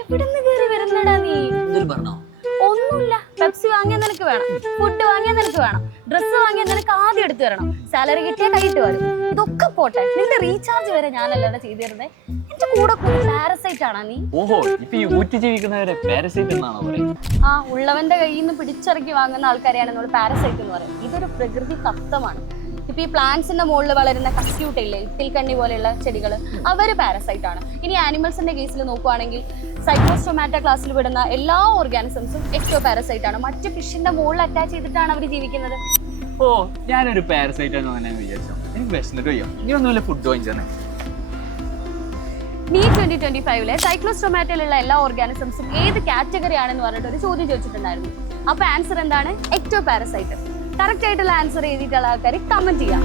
എവിടുന്ന് കേറി വരുന്നടാ നീ? ഒന്നുമില്ല. പെപ്സി വാങ്ങിയാൽ നിനക്ക് വേണം, ഫുഡ് വാങ്ങിയാൽ നിനക്ക് വേണം, ഡ്രസ്സ് വാങ്ങിയാൽ നിനക്ക് ആദ്യം എടുത്തു തരണം, സാലറി കിട്ടിയാൽ കൈയിട്ട് വരും. ഇതൊക്കെ പോട്ടെ, നിന്റെ റീചാർജ് വരെ ഞാനല്ലടാ ചെയ്തു തരുന്നേ. എന്റെ കൂടെ പാരസൈറ്റ് ആണോ നീ? ഓഹോ, ഇപ്പൊ ഈ ഊറ്റി ജീവിക്കുന്നവരെ പാരസൈറ്റ് എന്നാണോ പറയുന്നത്? ആ, ഉള്ളവന്റെ കയ്യിൽ നിന്ന് പിടിച്ചിറക്കി വാങ്ങുന്ന ആൾക്കാരെയാണ് നമ്മൾ പാരസൈറ്റ് എന്ന് പറയുന്നത്. ഇതൊരു പ്രകൃതി തത്വമാണ്. ഇപ്പൊ ഈ പ്ലാന്റ്സിന്റെ മുകളിൽ വളരുന്ന കസ്ക്യൂട്ടില്ലേ, ഇത്തിൽക്കണ്ണി പോലെയുള്ള ചെടികൾ, അവര് പാരസൈറ്റ് ആണ്. ഇനി ആനിമൽസിന്റെ കേസിൽ നോക്കുവാണെങ്കിൽ സൈക്ലോസ്റ്റൊമാറ്റ ക്ലാസ്സിൽ വിടുന്ന എല്ലാ ഓർഗാനിസംസും എക്ടോ പാരസൈറ്റ് ആണ്. മറ്റ് ഫിഷിന്റെ മുകളിൽ അറ്റാച്ച് ചെയ്തിട്ടാണ് അവർ ജീവിക്കുന്നത്. ഓ, ഞാനൊരു പാരസൈറ്റ് ആണെന്ന് തന്നെ വിചാരിച്ചോ. എനിക്ക് വിശന്നിട്ട് വയ്യോ, നീ ഒന്നുമില്ല ഫുഡ് വാങ്ങിച്ചാണ്. നീ 2025 സൈക്ലോസ്റ്റൊമാറ്റയിലുള്ള എല്ലാ ഓർഗാനിസംസും ഏത് കാറ്റഗറി ആണെന്ന് പറഞ്ഞിട്ട് ഒരു ചോദ്യം ചോദിച്ചിട്ടുണ്ടായിരുന്നു. അപ്പൊ ആൻസർ എന്താണ്? Ecto parasite. കറക്റ്റ് ആയിട്ടുള്ള ആൻസർ എഴുതിയിട്ടുള്ള ആൾക്കാർ കമന്റ് ചെയ്യാം.